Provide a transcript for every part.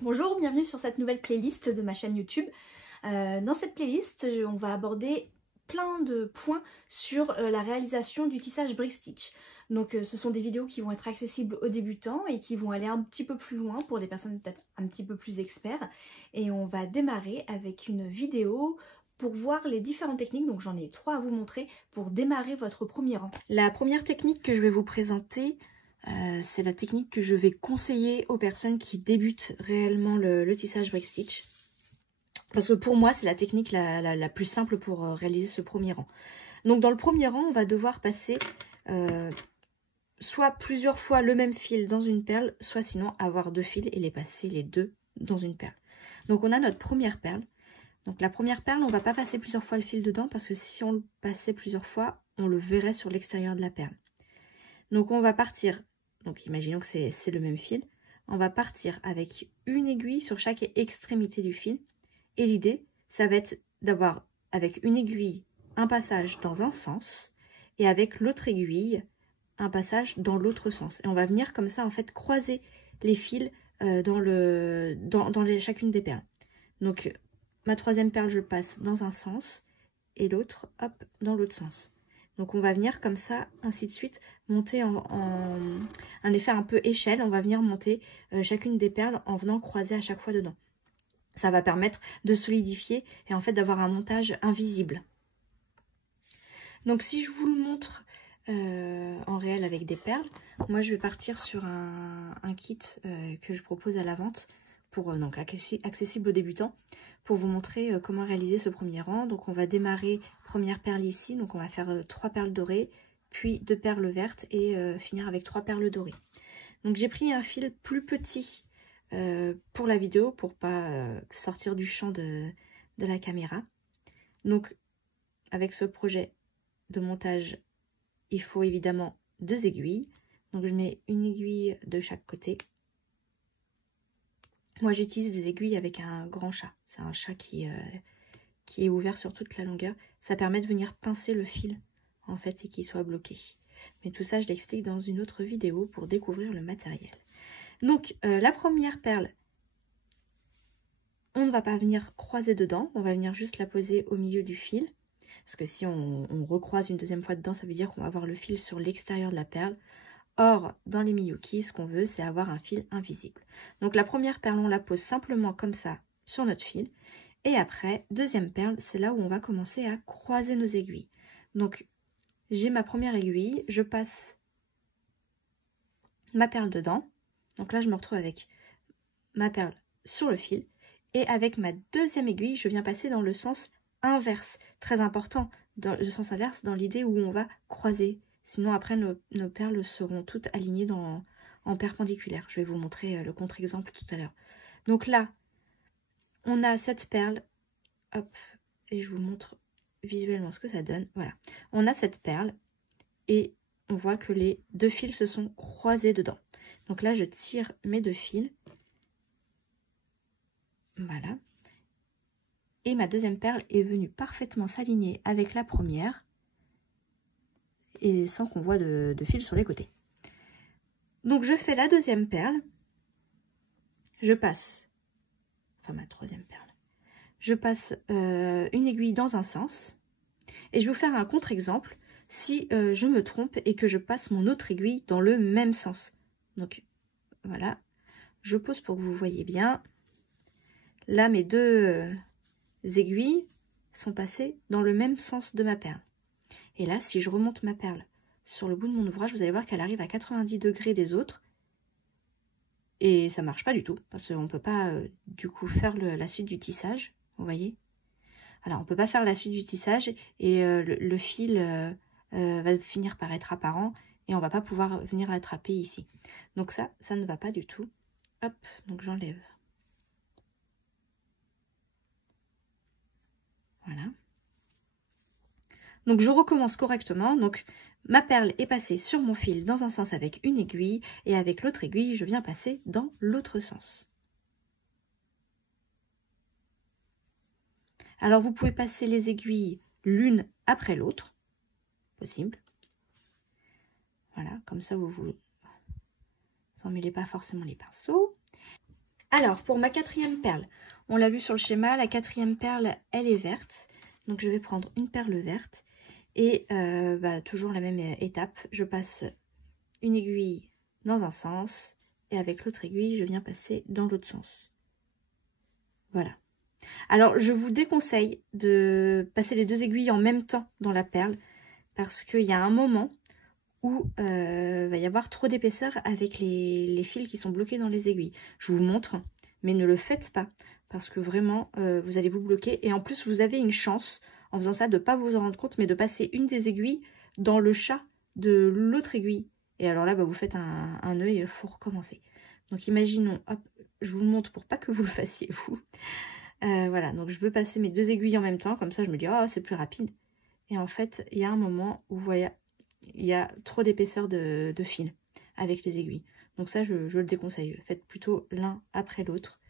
Bonjour, bienvenue sur cette nouvelle playlist de ma chaîne YouTube. Dans cette playlist, on va aborder plein de points sur la réalisation du tissage brick stitch. Donc ce sont des vidéos qui vont être accessibles aux débutants et qui vont aller un petit peu plus loin pour des personnes peut-être un petit peu plus experts. Et on va démarrer avec une vidéo pour voir les différentes techniques, donc j'en ai 3 à vous montrer pour démarrer votre premier rang. La première technique que je vais vous présenter, c'est la technique que je vais conseiller aux personnes qui débutent réellement le tissage brick stitch. Parce que pour moi, c'est la technique la plus simple pour réaliser ce premier rang. Donc dans le premier rang, on va devoir passer soit plusieurs fois le même fil dans une perle, soit sinon avoir 2 fils et les passer les deux dans une perle. Donc on a notre première perle. Donc la première perle, on ne va pas passer plusieurs fois le fil dedans parce que si on le passait plusieurs fois, on le verrait sur l'extérieur de la perle. Donc on va partir, donc imaginons que c'est le même fil, on va partir avec une aiguille sur chaque extrémité du fil. Et l'idée, ça va être d'avoir avec une aiguille un passage dans un sens et avec l'autre aiguille un passage dans l'autre sens. Et on va venir comme ça en fait croiser les fils dans chacune des perles. Donc ma troisième perle, je passe dans un sens et l'autre, hop, dans l'autre sens. Donc on va venir comme ça, ainsi de suite, monter en un effet un peu échelle. On va venir monter chacune des perles en venant croiser à chaque fois dedans. Ça va permettre de solidifier et en fait d'avoir un montage invisible. Donc si je vous le montre en réel avec des perles, moi je vais partir sur un kit que je propose à la vente pour donc accessible aux débutants, pour vous montrer comment réaliser ce premier rang. Donc on va démarrer première perle ici, donc on va faire 3 perles dorées, puis 2 perles vertes et finir avec 3 perles dorées. Donc j'ai pris un fil plus petit pour la vidéo, pour pas sortir du champ de la caméra. Donc avec ce projet de montage, il faut évidemment 2 aiguilles. Donc je mets une aiguille de chaque côté. Moi j'utilise des aiguilles avec un grand chat. C'est un chat qui est ouvert sur toute la longueur. Ça permet de venir pincer le fil en fait et qu'il soit bloqué. Mais tout ça je l'explique dans une autre vidéo pour découvrir le matériel. Donc la première perle, on ne va pas venir croiser dedans, on va venir juste la poser au milieu du fil. Parce que si on recroise une deuxième fois dedans, ça veut dire qu'on va avoir le fil sur l'extérieur de la perle. Or, dans les Miyuki, ce qu'on veut, c'est avoir un fil invisible. Donc la première perle, on la pose simplement comme ça sur notre fil. Et après, deuxième perle, c'est là où on va commencer à croiser nos aiguilles. Donc, j'ai ma première aiguille, je passe ma perle dedans. Donc là, je me retrouve avec ma perle sur le fil. Et avec ma deuxième aiguille, je viens passer dans le sens inverse. Très important, dans le sens inverse, dans l'idée où on va croiser. Sinon, après, nos perles seront toutes alignées en perpendiculaire. Je vais vous montrer le contre-exemple tout à l'heure. Donc là, on a cette perle. Hop, et je vous montre visuellement ce que ça donne. Voilà, on a cette perle et on voit que les 2 fils se sont croisés dedans. Donc là, je tire mes 2 fils. Voilà. Et ma deuxième perle est venue parfaitement s'aligner avec la première et sans qu'on voit de fil sur les côtés. Donc je fais la deuxième perle, je passe, enfin ma troisième perle, je passe une aiguille dans un sens et je vais vous faire un contre-exemple si je me trompe et que je passe mon autre aiguille dans le même sens. Donc voilà, je pose pour que vous voyez bien. Là mes 2 aiguilles sont passées dans le même sens de ma perle. Et là, si je remonte ma perle sur le bout de mon ouvrage, vous allez voir qu'elle arrive à 90 degrés des autres. Et ça marche pas du tout, parce qu'on ne peut pas du coup faire la suite du tissage, vous voyez. Alors, on ne peut pas faire la suite du tissage et le fil va finir par être apparent et on va pas pouvoir venir l'attraper ici. Donc ça ne va pas du tout. Hop, donc j'enlève. Voilà. Donc je recommence correctement. Donc ma perle est passée sur mon fil dans un sens avec une aiguille et avec l'autre aiguille, je viens passer dans l'autre sens. Alors vous pouvez passer les aiguilles l'une après l'autre, possible. Voilà, comme ça vous emmêlez pas forcément les pinceaux. Alors, pour ma quatrième perle, on l'a vu sur le schéma, la quatrième perle, elle est verte. Donc, je vais prendre une perle verte. Et toujours la même étape, je passe une aiguille dans un sens. Et avec l'autre aiguille, je viens passer dans l'autre sens. Voilà. Alors, je vous déconseille de passer les deux aiguilles en même temps dans la perle. Parce qu'il y a un moment où va y avoir trop d'épaisseur avec les fils qui sont bloqués dans les aiguilles. Je vous montre, mais ne le faites pas. Parce que vraiment, vous allez vous bloquer. Et en plus, vous avez une chance, en faisant ça, de ne pas vous en rendre compte, mais de passer une des aiguilles dans le chat de l'autre aiguille. Et alors là, vous faites un nœud et il faut recommencer. Donc imaginons, hop, je vous le montre pour pas que vous le fassiez vous. Voilà, donc je veux passer mes deux aiguilles en même temps, comme ça je me dis, oh c'est plus rapide. Et en fait, il y a un moment où vous voyez, il y a trop d'épaisseur de fil avec les aiguilles. Donc ça, je le déconseille. Faites plutôt l'un après l'autre.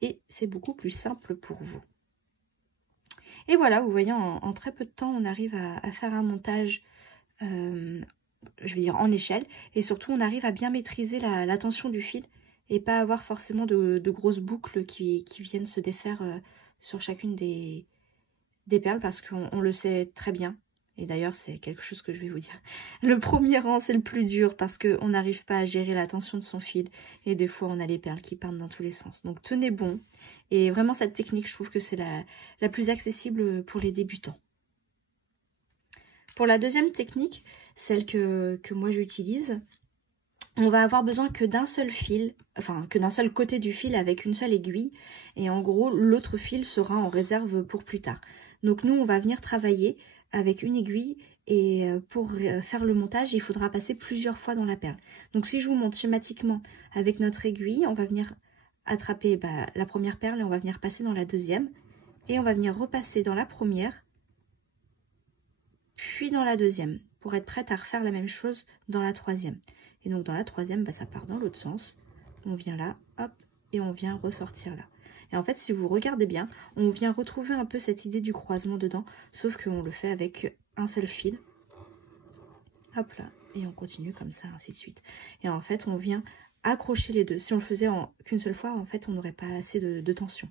Et c'est beaucoup plus simple pour vous. Et voilà, vous voyez, en très peu de temps, on arrive à faire un montage, je vais dire en échelle. Et surtout, on arrive à bien maîtriser la tension du fil et pas avoir forcément de grosses boucles qui viennent se défaire sur chacune des perles parce qu'on le sait très bien. Et d'ailleurs, c'est quelque chose que je vais vous dire. Le premier rang, c'est le plus dur parce qu'on n'arrive pas à gérer la tension de son fil. Et des fois, on a les perles qui partent dans tous les sens. Donc, tenez bon. Et vraiment, cette technique, je trouve que c'est la plus accessible pour les débutants. Pour la deuxième technique, celle que moi j'utilise, on va avoir besoin que d'un seul fil, enfin que d'un seul côté du fil avec une seule aiguille. Et en gros, l'autre fil sera en réserve pour plus tard. Donc nous, on va venir travailler avec une aiguille et pour faire le montage, il faudra passer plusieurs fois dans la perle. Donc si je vous montre schématiquement avec notre aiguille, on va venir attraper la première perle et on va venir passer dans la deuxième. Et on va venir repasser dans la première, puis dans la deuxième, pour être prête à refaire la même chose dans la troisième. Et donc dans la troisième, ça part dans l'autre sens. On vient là, hop, et on vient ressortir là. Et en fait, si vous regardez bien, on vient retrouver un peu cette idée du croisement dedans, sauf qu'on le fait avec un seul fil. Hop là, et on continue comme ça, ainsi de suite. Et en fait, on vient accrocher les deux. Si on le faisait qu'une seule fois, en fait, on n'aurait pas assez de tension.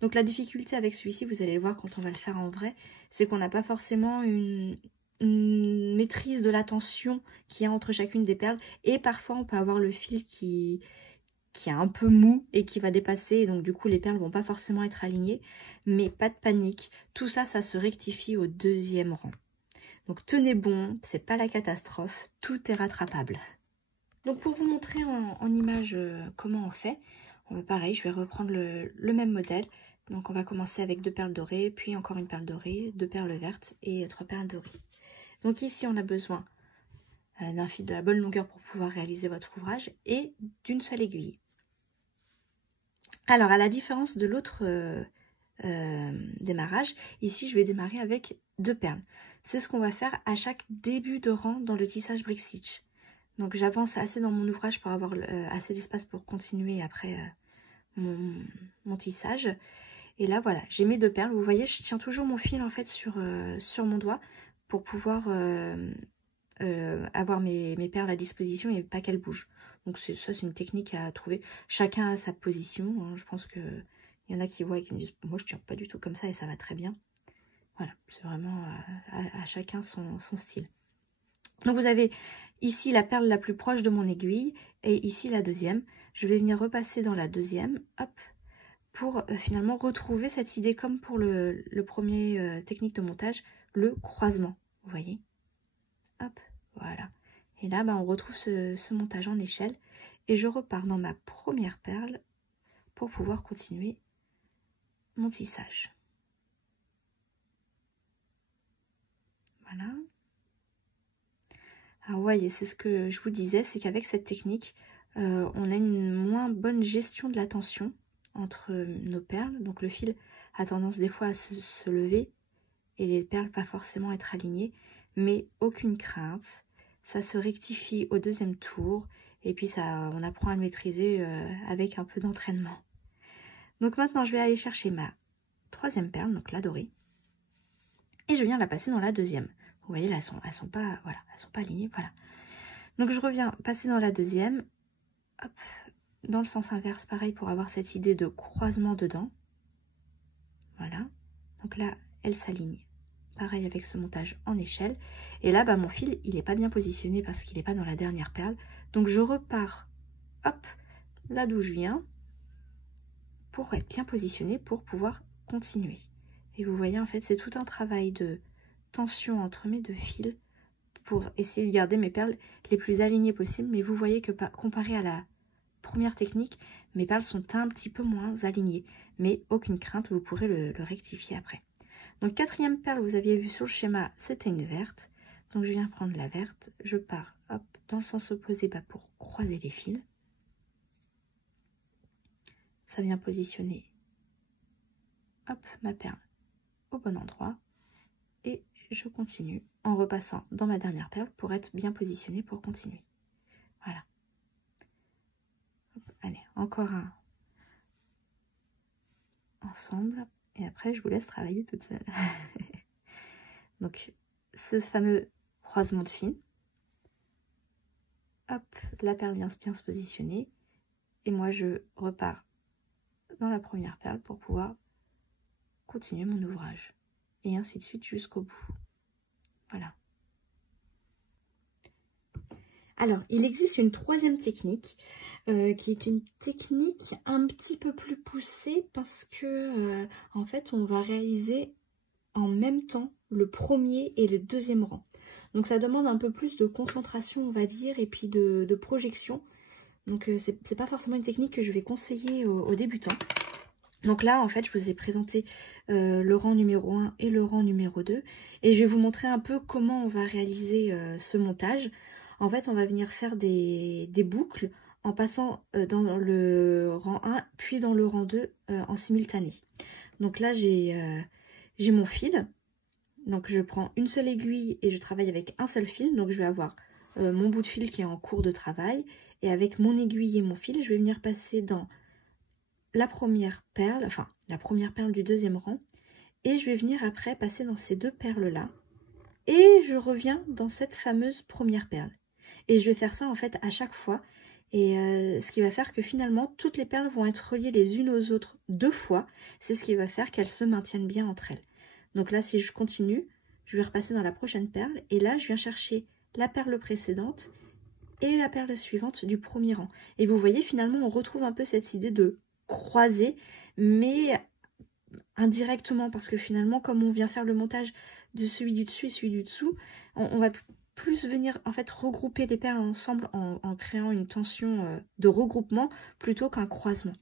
Donc la difficulté avec celui-ci, vous allez le voir quand on va le faire en vrai, c'est qu'on n'a pas forcément une maîtrise de la tension qu'il y a entre chacune des perles. Et parfois, on peut avoir le fil qui est un peu mou et qui va dépasser. Et donc, du coup, les perles vont pas forcément être alignées. Mais pas de panique. Tout ça, ça se rectifie au deuxième rang. Donc, tenez bon. C'est pas la catastrophe. Tout est rattrapable. Donc, pour vous montrer en image comment on fait, pareil, je vais reprendre le même modèle. Donc, on va commencer avec 2 perles dorées, puis encore une perle dorée, 2 perles vertes et 3 perles dorées. Donc, ici, on a besoin d'un fil de la bonne longueur pour pouvoir réaliser votre ouvrage et d'une seule aiguille. Alors, à la différence de l'autre démarrage, ici, je vais démarrer avec 2 perles. C'est ce qu'on va faire à chaque début de rang dans le tissage brick stitch. Donc, j'avance assez dans mon ouvrage pour avoir assez d'espace pour continuer après mon tissage. Et là, voilà, j'ai mes 2 perles. Vous voyez, je tiens toujours mon fil en fait sur mon doigt pour pouvoir avoir mes perles à disposition et pas qu'elles bougent. Donc ça, c'est une technique à trouver. Chacun a sa position. Hein. Je pense qu'il y en a qui voient et qui me disent « Moi, je tiens pas du tout comme ça et ça va très bien. » Voilà, c'est vraiment à chacun son style. Donc vous avez ici la perle la plus proche de mon aiguille et ici la deuxième. Je vais venir repasser dans la deuxième, hop, pour finalement retrouver cette idée comme pour le premier technique de montage, le croisement, vous voyez. Hop, voilà. Et là, on retrouve ce montage en échelle et je repars dans ma première perle pour pouvoir continuer mon tissage. Voilà. Alors, vous voyez, c'est ce que je vous disais, c'est qu'avec cette technique, on a une moins bonne gestion de la tension entre nos perles. Donc, le fil a tendance des fois à se lever et les perles pas forcément être alignées. Mais aucune crainte, ça se rectifie au deuxième tour. Et puis, on apprend à le maîtriser avec un peu d'entraînement. Donc, maintenant, je vais aller chercher ma troisième perle, donc la dorée. Et je viens la passer dans la deuxième. Vous voyez, là, elles sont pas, voilà, elles sont pas alignées, voilà. Donc, je reviens passer dans la deuxième. Hop, dans le sens inverse, pareil, pour avoir cette idée de croisement dedans. Voilà. Donc là, elle s'aligne. Pareil avec ce montage en échelle. Et là, bah, mon fil, il n'est pas bien positionné parce qu'il n'est pas dans la dernière perle. Donc, je repars, hop, là d'où je viens, pour être bien positionné, pour pouvoir continuer. Et vous voyez, en fait, c'est tout un travail de tension entre mes deux fils pour essayer de garder mes perles les plus alignées possibles. Mais vous voyez que comparé à la première technique, mes perles sont un petit peu moins alignées. Mais aucune crainte, vous pourrez le rectifier après. Donc, quatrième perle, vous aviez vu sur le schéma, c'était une verte. Donc, je viens prendre la verte. Je pars, hop, dans le sens opposé pour croiser les fils. Ça vient positionner, hop, ma perle au bon endroit. Et je continue en repassant dans ma dernière perle pour être bien positionnée pour continuer. Voilà. Hop, allez, encore un ensemble. Et après, je vous laisse travailler toute seule. Donc, ce fameux croisement de fils. Hop, la perle vient bien se positionner. Et moi, je repars dans la première perle pour pouvoir continuer mon ouvrage. Et ainsi de suite jusqu'au bout. Voilà. Alors, il existe une troisième technique qui est une technique un petit peu plus poussée parce que, en fait, on va réaliser en même temps le premier et le deuxième rang. Donc, ça demande un peu plus de concentration, on va dire, et puis de projection. Donc, c'est pas forcément une technique que je vais conseiller aux débutants. Donc là, en fait, je vous ai présenté le rang numéro 1 et le rang numéro 2. Et je vais vous montrer un peu comment on va réaliser ce montage. En fait, on va venir faire des boucles en passant dans le rang 1, puis dans le rang 2 en simultané. Donc là, j'ai mon fil. Donc je prends une seule aiguille et je travaille avec un seul fil. Donc je vais avoir mon bout de fil qui est en cours de travail. Et avec mon aiguille et mon fil, je vais venir passer dans la première perle, enfin la première perle du deuxième rang, et je vais venir après passer dans ces deux perles là et je reviens dans cette fameuse première perle et je vais faire ça en fait à chaque fois et ce qui va faire que finalement toutes les perles vont être reliées les unes aux autres deux fois. C'est ce qui va faire qu'elles se maintiennent bien entre elles. Donc là, si je continue, je vais repasser dans la prochaine perle et là je viens chercher la perle précédente et la perle suivante du premier rang. Et vous voyez, finalement on retrouve un peu cette idée de croisé, mais indirectement, parce que finalement, comme on vient faire le montage de celui du dessus et celui du dessous, on va plus venir en fait regrouper les perles ensemble en créant une tension de regroupement plutôt qu'un croisement.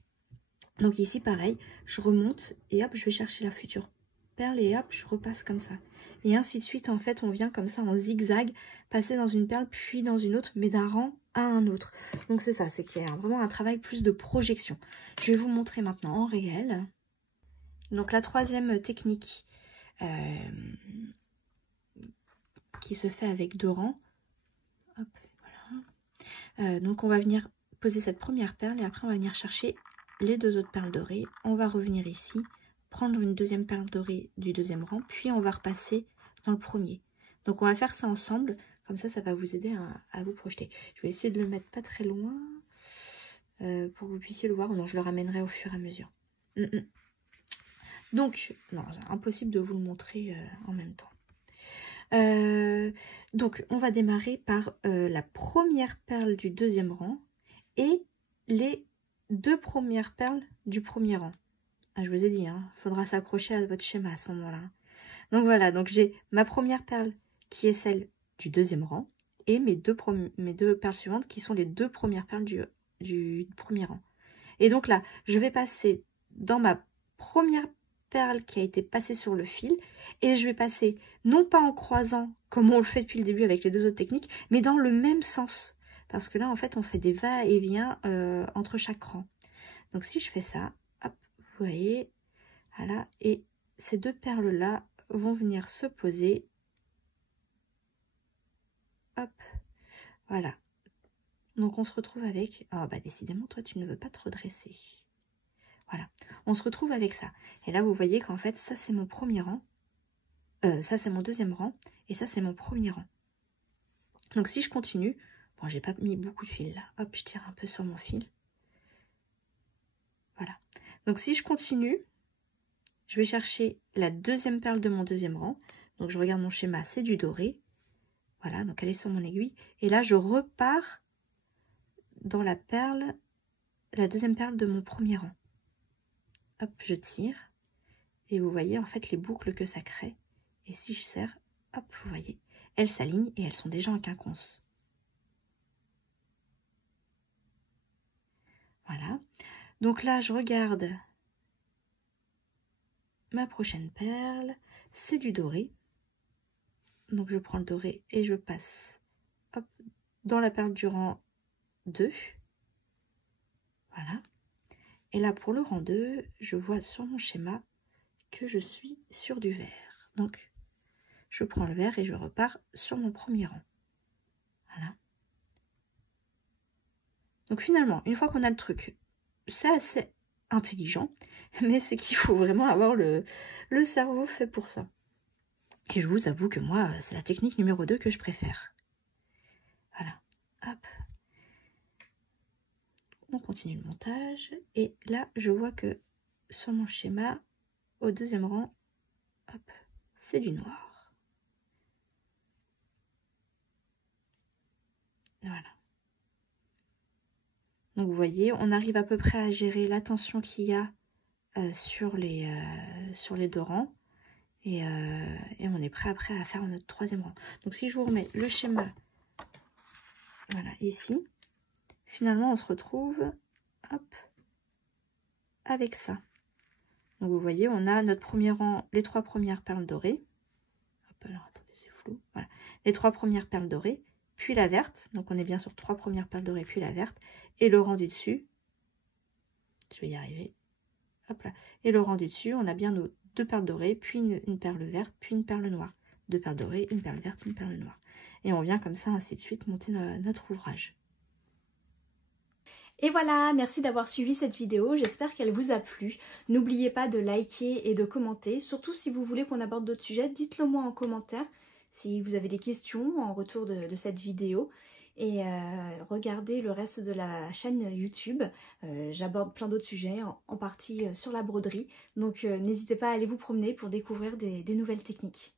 Donc ici, pareil, je remonte et hop, je vais chercher la future perle et hop, je repasse comme ça. Et ainsi de suite, en fait, on vient comme ça en zigzag, passer dans une perle, puis dans une autre, mais d'un rang à un autre. Donc c'est ça, c'est qu'il y a vraiment un travail plus de projection. Je vais vous montrer maintenant en réel. Donc la troisième technique qui se fait avec deux rangs. Hop, voilà. Donc on va venir poser cette première perle et après on va venir chercher les deux autres perles dorées. On va revenir ici, prendre une deuxième perle dorée du deuxième rang, puis on va repasser dans le premier. Donc on va faire ça ensemble, comme ça, ça va vous aider à vous projeter. Je vais essayer de le mettre pas très loin pour que vous puissiez le voir. Non, je le ramènerai au fur et à mesure. Donc, non, c'est impossible de vous le montrer en même temps. Donc, on va démarrer par la première perle du deuxième rang et les deux premières perles du premier rang. Ah, je vous ai dit, il faudra s'accrocher à votre schéma à ce moment-là. Donc voilà, donc j'ai ma première perle qui est celle du deuxième rang et mes deux perles suivantes qui sont les deux premières perles du premier rang. Et donc là, je vais passer dans ma première perle qui a été passée sur le fil et je vais passer non pas en croisant comme on le fait depuis le début avec les deux autres techniques, mais dans le même sens. Parce que là, en fait, on fait des va-et-vient entre chaque rang. Donc si je fais ça, hop, vous voyez, voilà, et ces deux perles-là vont venir se poser. Hop, voilà. Donc on se retrouve avec... Ah bah décidément, toi tu ne veux pas te redresser. Voilà, on se retrouve avec ça. Et là vous voyez qu'en fait, ça c'est mon premier rang. Ça c'est mon deuxième rang. Et ça c'est mon premier rang. Donc si je continue... Bon, j'ai pas mis beaucoup de fil là. Hop, je tire un peu sur mon fil. Voilà. Donc si je continue, je vais chercher la deuxième perle de mon deuxième rang. Donc je regarde mon schéma, c'est du doré. Voilà, donc elle est sur mon aiguille. Et là, je repars dans la perle, la deuxième perle de mon premier rang. Hop, je tire. Et vous voyez en fait les boucles que ça crée. Et si je serre, hop, vous voyez, elles s'alignent et elles sont déjà en quinconce. Voilà. Donc là, je regarde ma prochaine perle. C'est du doré. Donc je prends le doré et je passe hop, dans la perle du rang 2. Voilà. Et là, pour le rang 2, je vois sur mon schéma que je suis sur du vert. Donc, je prends le vert et je repars sur mon premier rang. Voilà. Donc finalement, une fois qu'on a le truc, c'est assez intelligent, mais c'est qu'il faut vraiment avoir le cerveau fait pour ça. Et je vous avoue que moi, c'est la technique numéro 2 que je préfère. Voilà. Hop. On continue le montage. Et là, je vois que sur mon schéma, au deuxième rang, hop, c'est du noir. Voilà. Donc vous voyez, on arrive à peu près à gérer la tension qu'il y a sur les deux rangs. Et on est prêt après à faire notre troisième rang. Donc si je vous remets le schéma, voilà, ici, finalement on se retrouve, hop, avec ça. Donc vous voyez, on a notre premier rang, les 3 premières perles dorées. Hop, alors attendez, c'est flou. Voilà, les 3 premières perles dorées, puis la verte. Donc on est bien sur 3 premières perles dorées, puis la verte. Et le rang du dessus, je vais y arriver. Hop là. Et le rang du dessus, on a bien nos 2 perles dorées, puis une perle verte, puis une perle noire. 2 perles dorées, une perle verte, une perle noire. Et on vient comme ça, ainsi de suite, monter notre ouvrage. Et voilà, merci d'avoir suivi cette vidéo, j'espère qu'elle vous a plu. N'oubliez pas de liker et de commenter, surtout si vous voulez qu'on aborde d'autres sujets, dites-le moi en commentaire si vous avez des questions en retour de cette vidéo. Et regardez le reste de la chaîne YouTube, j'aborde plein d'autres sujets, en partie sur la broderie. Donc n'hésitez pas à aller vous promener pour découvrir des nouvelles techniques.